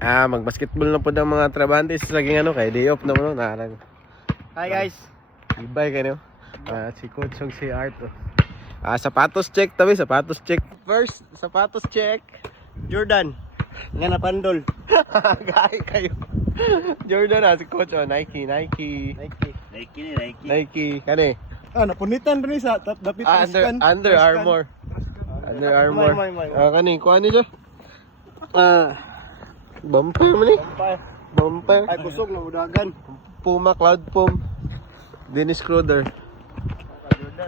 Mag-basketball na po ng mga trabantes laging ano kay day off na mo narang. Hi guys. Ibay kayo. Si Coach og si Art. Sapatos check tabi, sapatos check. First, sapatos check. Jordan. Nga napandol. Gay kayo. Jordan si Coach Nike. Nike. Kani? Napunitan rin sa dapit Under Armour. Under Armour. Kani, kuha niyo. Bumper mo ni? Bumper. Ay kusog na udagan. Puma Cloud Foam. Dennis Schroeder.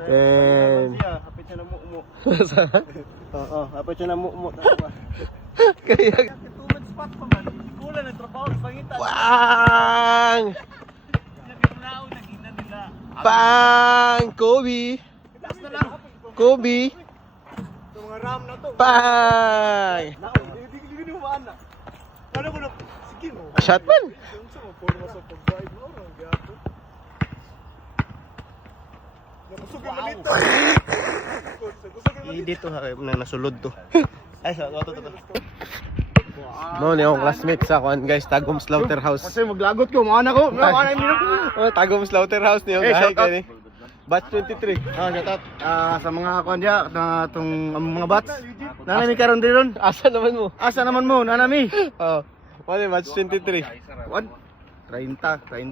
And Hapit siya na mumo. Oo, hapit siya na mumo. kaya Tumad spot pa man. Kulang na trabaho sa pangitan. Bang! Bang! Kobe! Kobe! Itong mga ram na to. Bang! Hindi mo maana. Ano ko na sige mo. Shotman! Sa mga forma sa pag-vibe mo ra gyapon. Nakusog man dito. Dito ha na nasulod to. Ay sa auto to. No, ni akong classmate sa kuan guys, Tagum Slaughterhouse. Kasi maglagot ko, maana ko. Maana minum. Tagum Slaughterhouse niyo shout out. kani. Batch 23. Shout out sa mga kuan dia na tong mga bats. Nanami karon din ron. Asa naman mo? Asa naman mo, nanami? Oh. Wala batch 23. Kuan 30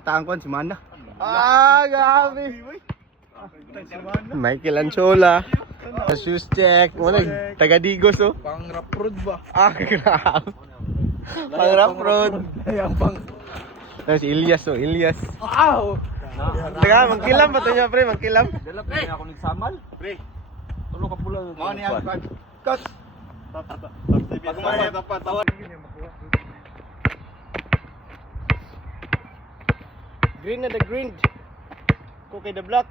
ang kuan si Mana. Grabe. Michael Anchola. Shoes check. Wala taga Digos oh. Pang rap road ba? Grabe. Pang rap road. Yang pang. Tapos Ilyas oh, Ilyas. Wow. Teka, magkilam ba ito niya pre? Magkilam? Dala pre, ako nagsamal. Pre. Tulo ka pula. Mao ni ang kuan. Cut. Pagmamay dapat tawad. Green na the green. Cookie the black.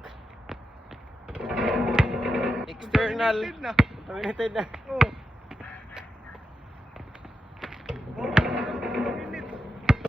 External. Terminated na. Oh.